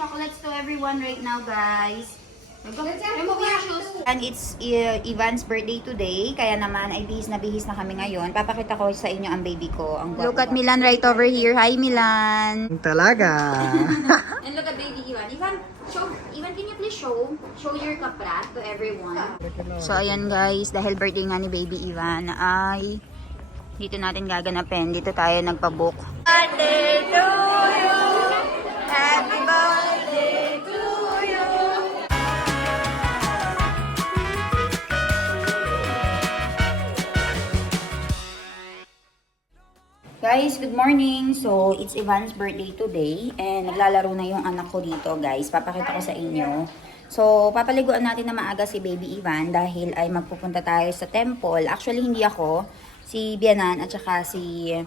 chocolates to everyone right now, guys. Remove your shoes. And it's Ivan's birthday today. Kaya naman ay bihis na kami ngayon. Papakita ko sa inyo ang baby ko. Look at Milan right over here. Hi, Milan. Talaga. And look at baby Ivan. Ivan, can you please show your kapra to everyone? So, ayan guys. Dahil birthday nga ni baby Ivan, ay dito natin gaganapin. Dito tayo nagpabook. Birthday to you! Happy birthday to you! Guys, good morning! So, it's Ivan's birthday today and naglalaro na yung anak ko dito, guys. Papakita ko sa inyo. So, papaliguan natin na maaga si baby Ivan dahil ay magpupunta tayo sa temple. Actually, hindi ako. Si Bianan at saka si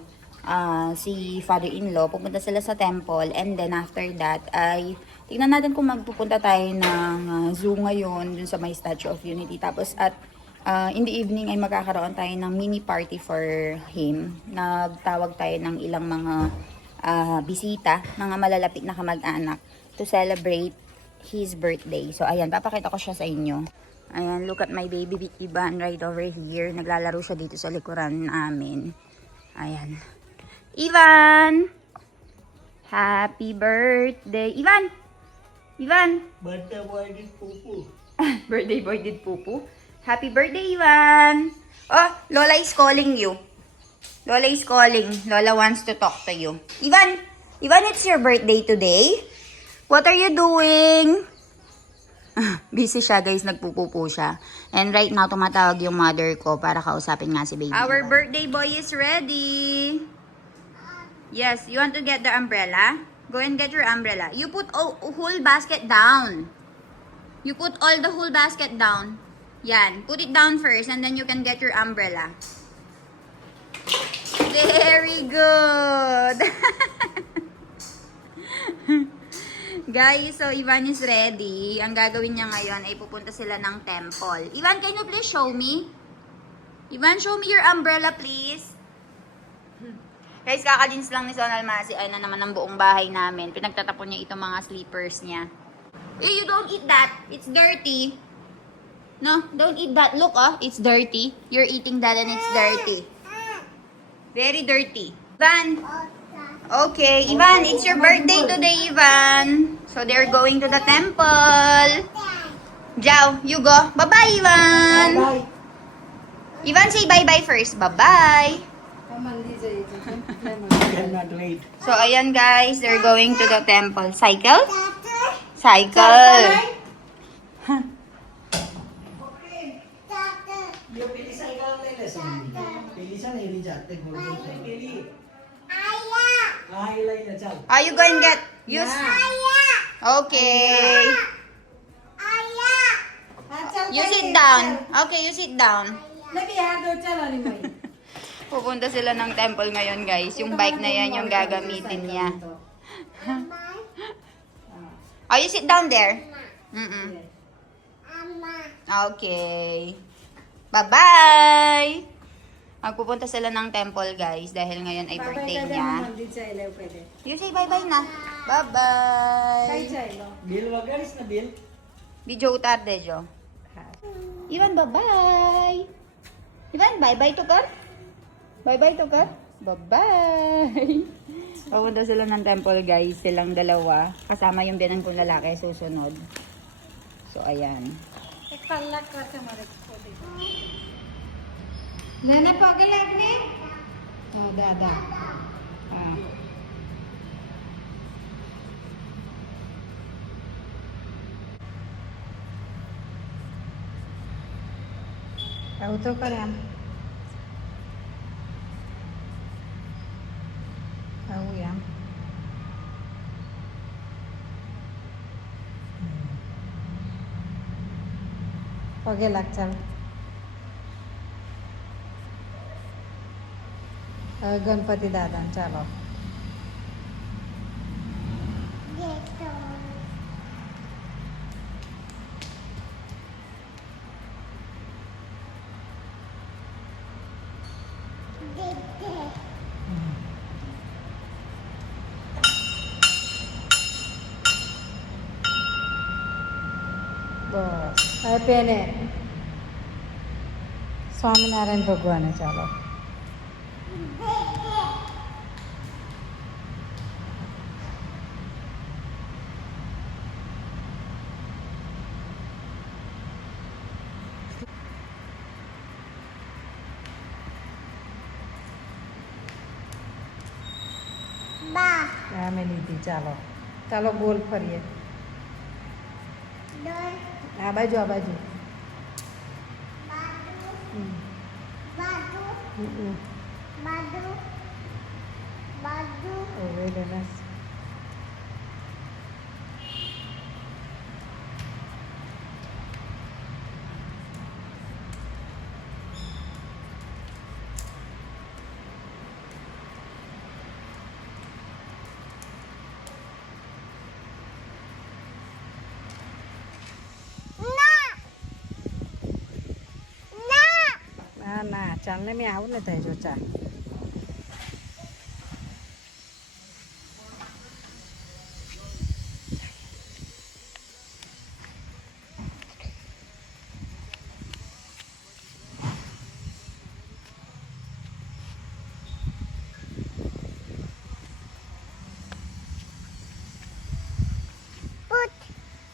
father-in-law, pupunta sila sa temple, and then after that ay tignan natin kung magpupunta tayo ng zoo ngayon dun sa may Statue of Unity. Tapos at in the evening ay magkakaroon tayo ng mini party for him. Nagtawag tayo ng ilang mga bisita, mga malalapit na kamag-anak to celebrate his birthday. So ayan, papakita ko siya sa inyo. Ayan, look at my baby Ivan right over here. Naglalaro siya dito sa likuran namin. Ayan. Ivan! Happy birthday! Ivan! Ivan! Birthday boy did pupu. Birthday boy did pupu? Happy birthday, Ivan! Oh, Lola is calling you. Lola is calling. Lola wants to talk to you. Ivan! Ivan, it's your birthday today? What are you doing? Busy siya, guys. Nagpupupo siya. And right now, tumatawag yung mother ko para kausapin nga si baby. Our birthday boy is ready. Yes, you want to get the umbrella? Go and get your umbrella. You put whole basket down. You put all the whole basket down. Yan. Put it down first and then you can get your umbrella. Very good. Guys, so Ivan is ready. Ang gagawin niya ngayon ay pupunta sila ng temple. Ivan, can you please show me? Ivan, show me your umbrella, please. Guys, kakalinis lang ni Sonal Masi. Ay na naman ang buong bahay namin. Pinagtatapon niya itong mga slippers niya. Hey, you don't eat that. It's dirty. No, don't eat that. Look, it's dirty. You're eating that and it's dirty. Very dirty. Ivan. Okay, Ivan, it's your birthday today, Ivan. So they're going to the temple. Jao, you go. Bye-bye, Ivan. Bye. Ivan, say bye-bye first. Bye-bye. I'm not late. So, ayan guys, they're going to the temple. Cycle? Cycle. ये पहली साइकिल ले ले सही पहली सा नहीं जाते बोल पहली आया ले ले चल Are you going to get use? Okay. You sit down. Okay, you sit down. Pupunta sila ng temple ngayon, guys. Yung bike na yan yung gagamitin niya. Oh, you sit down there. Okay. Bye-bye! Magpupunta sila ng temple, guys, dahil ngayon ay birthday niya. You say bye-bye na. Bye-bye! Bill वगैरह इसने bill Video utarde, Jo. Ivan, bye-bye! Ivan, bye-bye to ka? Bye-bye to ka? Bye-bye! Pupunta sila ng temple, guys. Silang dalawa. Kasama yung biyanan kong lalaki. Susunod. So, ayan. जाना पागल आपने दादा हाँ आओ तो करे हम आओ यार पागल लगता गणपती दादा चालो બસ હવે પેને સ્વામિનારાયણ ભગવાને ચાલો અમે લીધી ચાલો ચાલો ગોલ ફરીએ આ બાજુ આ બાજુ હમ. Oh, very nice. ના ચાલ ને મેં આવું ને થાય જો ચાલ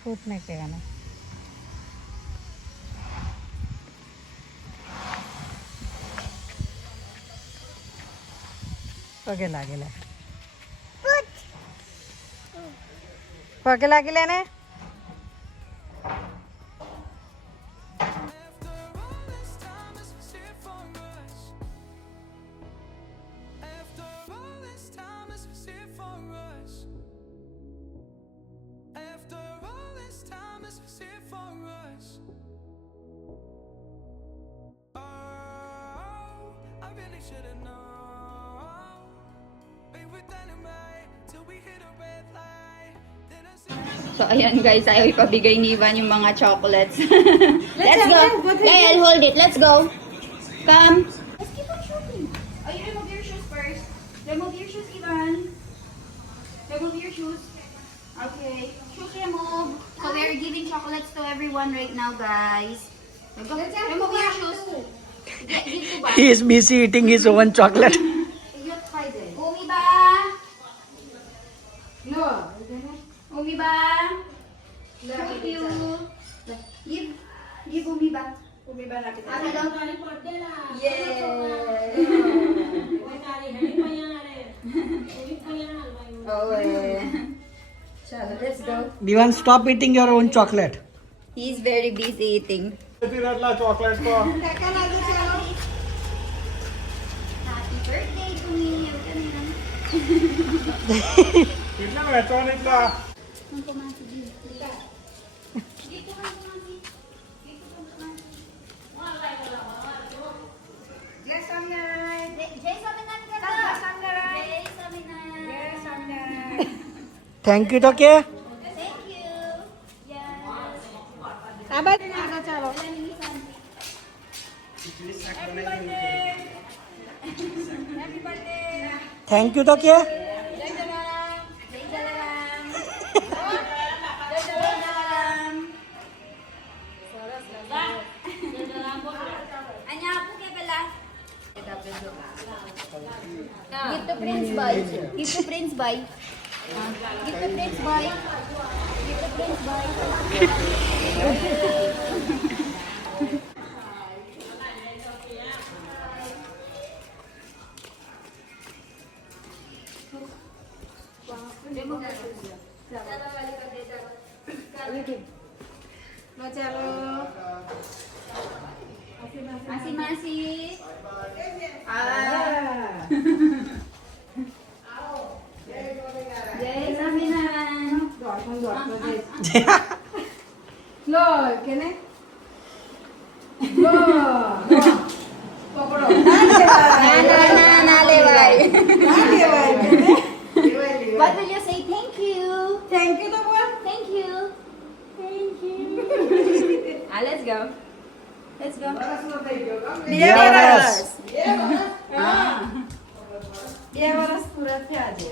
ફૂટ ને કહેવાનું પગે લાગેલા પગે લાગેલા ને So, ayan guys, ayaw ipabigay ni Ivan yung mga chocolates. Let's go. Yeah, I'll hold it. Let's go. Come. Let's keep on shopping. Oh, you remove your shoes first. Remove your shoes, Ivan. Remove your shoes. Okay. Shoes remove. So, we're giving chocolates to everyone right now, guys. Go. Remove your shoes. Give to ba? He is busy eating his own chocolate. Umi ba? No. Umi ba? Thank you. Give Umi ba? Umi ba na kita? Yeah. Oh, Chalo, let's go. Divan, stop eating your own chocolate. He's very busy eating. Chocolate को Happy birthday to me. कितना वेचो निकला Thank you तो क्या Thank you. Yes. આ બાજુ આગળ ચાલો Thank you तो क्या Jai Jalaram. Jai Jalaram. Jai Jalaram. Anya po kay pala. Give to Prince Boy. Give to Prince Boy. Give to Prince Boy. Give to Prince Boy. ચાલો Masih-masih. Jai Saminan. લો કેને લો પકડો Na leway. ના લેવાય કેને What will you say? Thank you. Thank you તો બોલ Thank you. Thank you. Let's go. Let's go. બે Yes. બે વર્ષ પૂરા થયા છે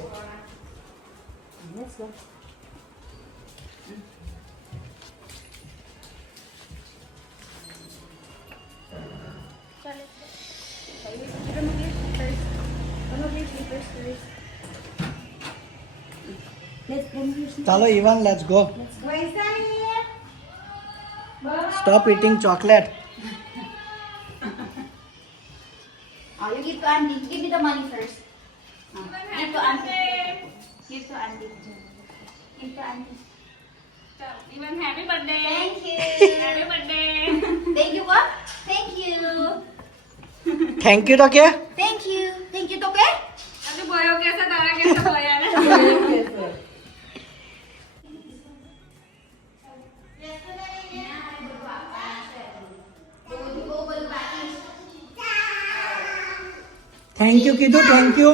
Let's go. चलो even let's go stop eating chocolate Oh, you give to Auntie. Give me the money first. Give to Auntie. Give to Auntie. Give to Auntie. Even happy birthday. Thank you. Happy birthday. Thank you, what? Thank you. Thank you तो क्या Thank you. Thank you, Toke. Aduh boyo कैसा तारा कैसा boya ना. Thank you कीधु thank you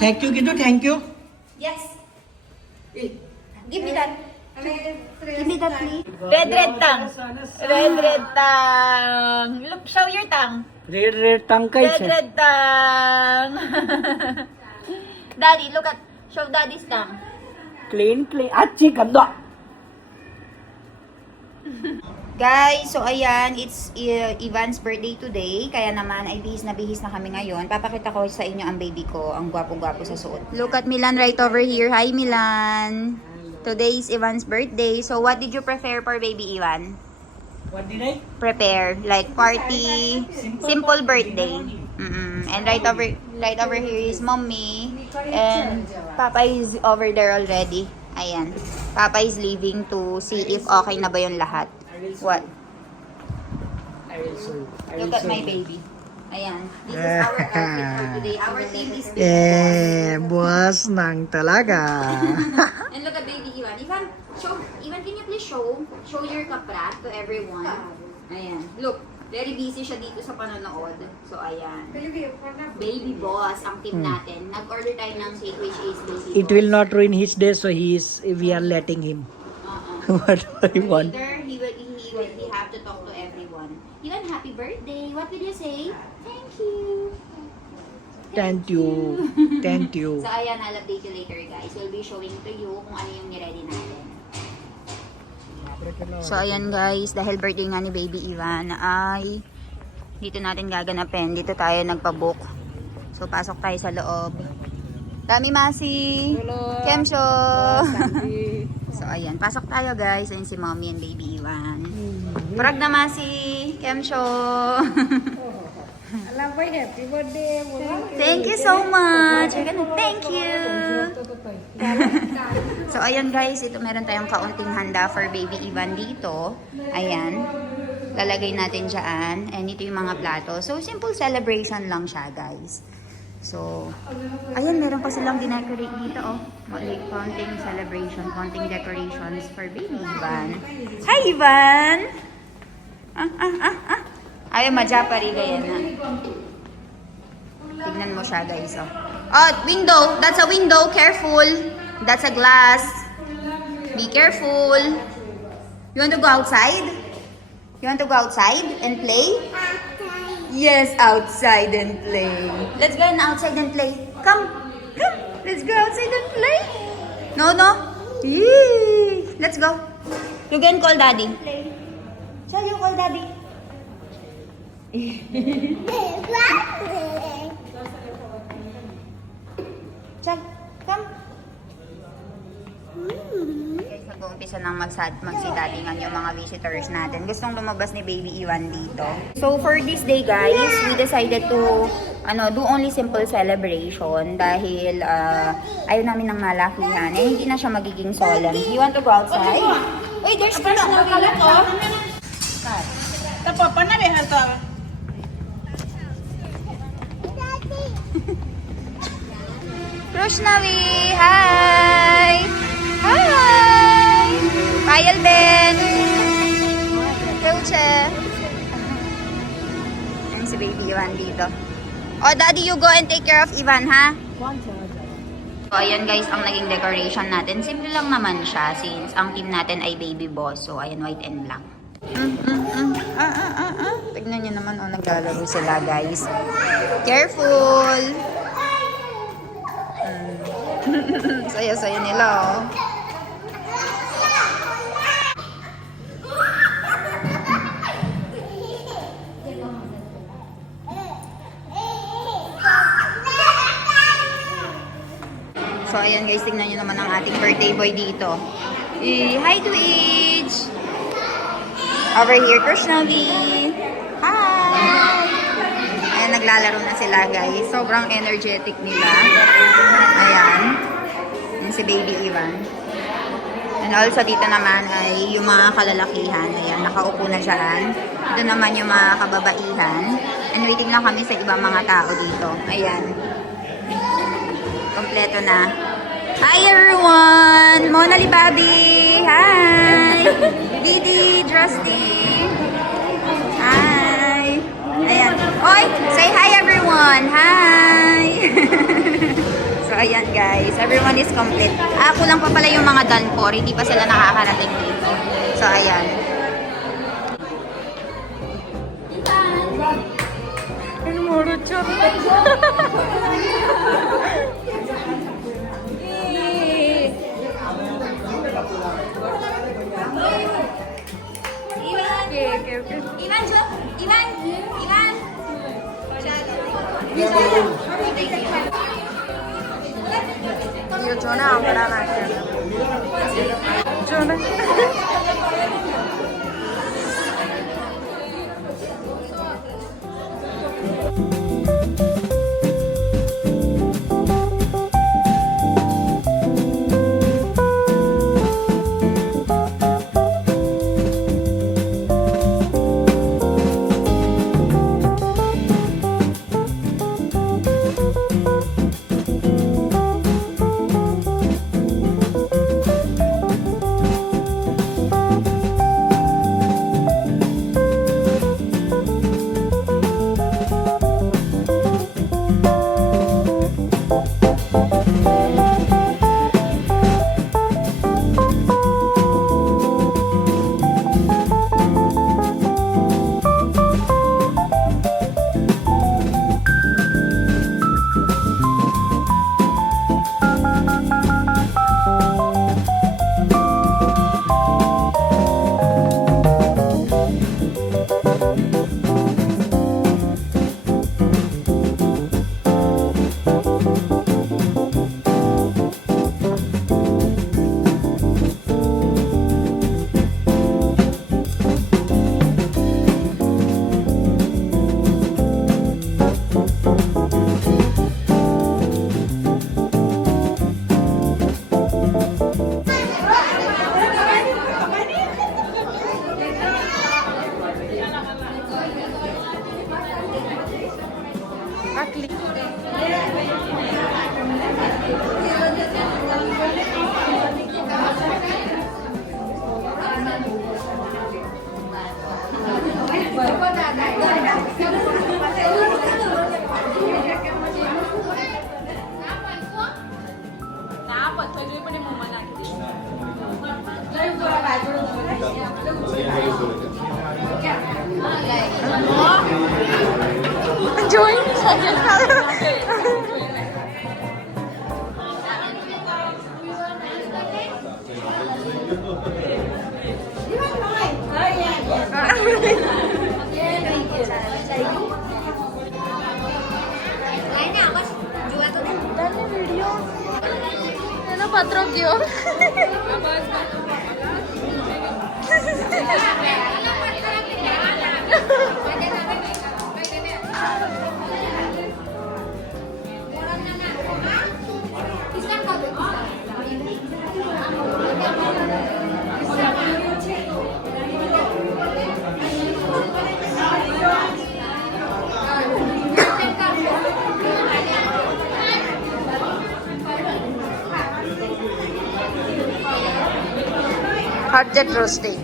thank you कीधु thank you Yes. Give me that. Give me that, please. Red tongue. Red tongue. Look, show your tongue. Red red tongue कैसे Red tongue. Daddy, look at. Show Daddy's tongue. Clean clean अच्छी कर दो Guys, so ayan, it's Ivan's birthday today. Kaya naman ay bihis na kami ngayon. Papakita ko sa inyo ang baby ko. Ang gwapo-gwapo sa suot. Look at Milan right over here. Hi, Milan. Today is Ivan's birthday. So what did you prepare for baby Ivan? What did I Prepare like party, simple birthday. And right over here is mommy, and Papa is over there already. Ayan. Papa is leaving to see if okay na ba yung lahat. What? I will show you. Look at my baby. Ayan. This is our outfit for today. Our team is baby Eh, buwas nang talaga. boss. And look at baby Ivan. Ivan, can you please show your kaprat to everyone? Ayan. Look, very busy siya dito sa panonood. So, ayan. Baby boss ang team natin. Nag-order tayo ng cake which is baby It boss. will not ruin his day, so we are letting him. Whatever he want. Later, he have to talk to everyone. Ivan, happy birthday. What will you say? Thank you. Thank you. Thank you. So, ayan, I'll update you later, guys. We'll be showing to you kung ano yung niready natin. So, ayan, guys. Dahil birthday nga ni Baby Ivan, ay dito natin gaganapin. Dito tayo nagpabook. So, pasok tayo sa loob. Dami Masi! Kemsho! So, ayan. Pasok tayo, guys. Ayan si Mommy and Baby Ivan. Parag na Masi! Kemsho! Alam ko, happy birthday. Thank you so much. Thank you. So, ayan guys. Ito meron tayong kaunting handa for Baby Ivan dito. Ayan. Lalagay natin dyan. And ito yung mga plato. So, simple celebration lang siya guys. So, ayan. Meron pa silang dinecorate dito. Oh. Like, konting celebration. Konting decorations for Baby Ivan. Hi, Ivan! Ayaw, majapari ganyan na. Tignan mo siya, guys. Oh, window. That's a window. Careful. That's a glass. Be careful. You want to go outside? You want to go outside and play? Yes, outside and play. Let's go outside and play. Come. Come. Let's go outside and play. No, no. Yee. Let's go. You can call daddy. Shall you call daddy? Chal, come. Guys, nag-uumpisa nang magsidatingan yung mga visitors natin. Gustong lumabas ni Baby Ivan dito. So, for this day, guys, we decided to do only simple celebration dahil ayaw namin ng malakihan. Eh, hindi na siya magiging solemn. You want to go outside? Uy, there's first na kalat, oh. Tapos, panabihan to. Roshnavi, hi! Hi! Payal din! Roche! Ayan si Baby Ivan dito. Oh, Daddy, you go and take care of Ivan, ha? So, ayan guys, ang naging decoration natin. Simple lang naman siya since ang team natin ay baby boss. So, ayan, white and black. Tignan nyo naman, oh, naglalaro sila, guys. Careful! Saya-saya nila, oh. So, ayan guys, tingnan nyo naman ang ating birthday boy dito. Hi to Age! Over here, Krishnavi! Hi! Ayan, naglalaro na sila guys. Sobrang energetic nila. Ayan. Ayan si Baby Ivan. And also dito naman ay yung mga kalalakihan. Ayan, nakaupo na dyan. Ito naman yung mga kababaihan. And waiting lang kami sa ibang mga tao dito. Ayan. Kompleto na. Hi everyone! Mona Libabi! Hi! Didi! Drusty! Hi! Ayan. Oy! Say hi everyone! Hi! So ayan guys. Everyone is complete. Ako lang pa pala yung mga Danpor. Hindi pa sila nakakarating dito. So ayan. Ivan, Jo! Ivan! Ivan! Yo, Jonah, आंकड़ा ना कर Jonah Join second Patro क्यों hot jet roasting.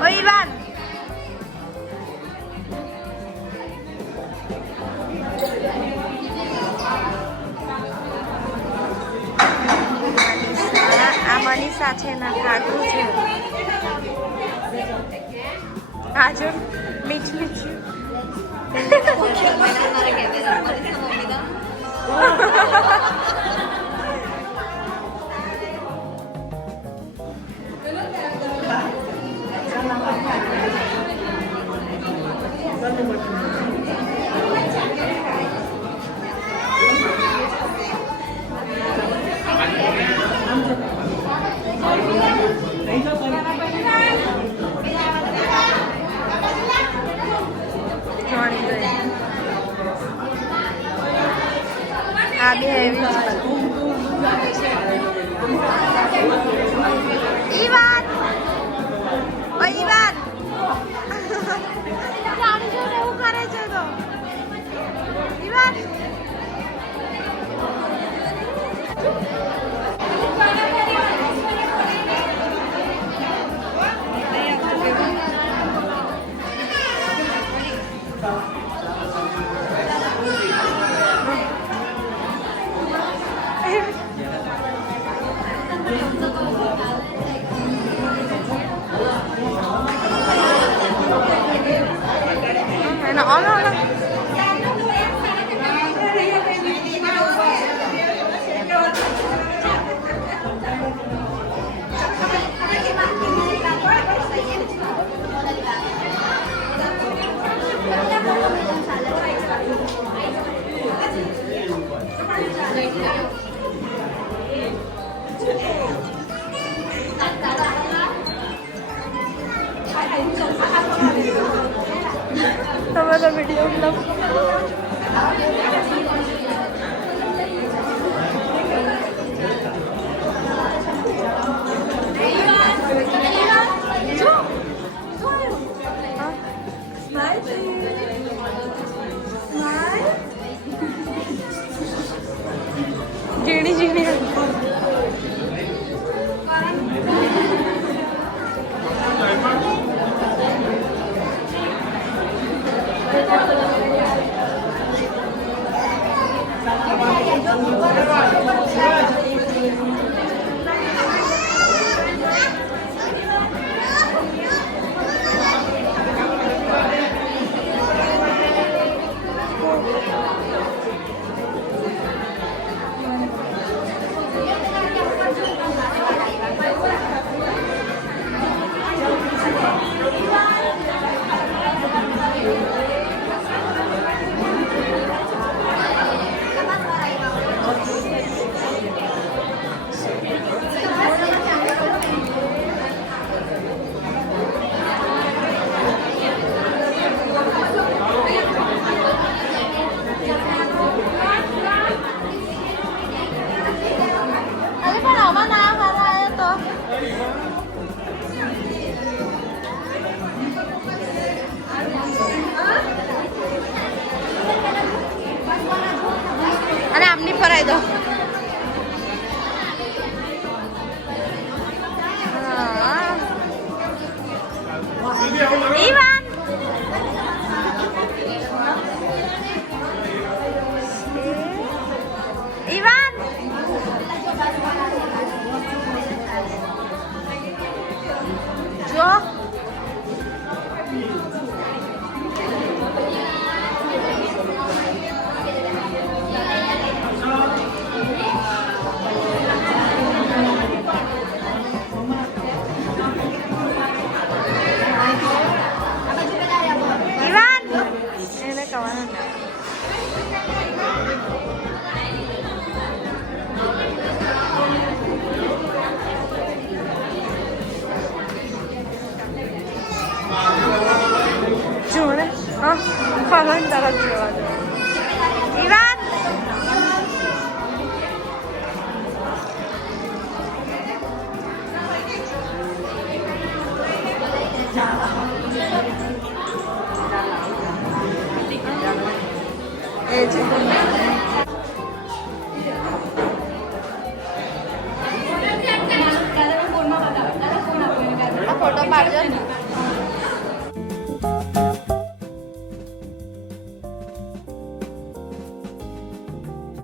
Oh, Ivan! आमानी साथे ना खाटू छे गाजर मीठ मीठ આ બે એવી ઈવાન! ઓ ઈવાન! જાણી જોઈને એવું કરે છે તો ઈવાન! એનો ઓલો ઓલો તમે તો વિડીયો મતલબ ઝીણી ઝીણી અરે પણ આમાં ના હારા આવ્યા તો અને આમની ફરાઈ દો ઈવાન! ઈવાન! જો ઈવાન! એને કહેવાનું જો ને હા ફગન તરફ જવાનું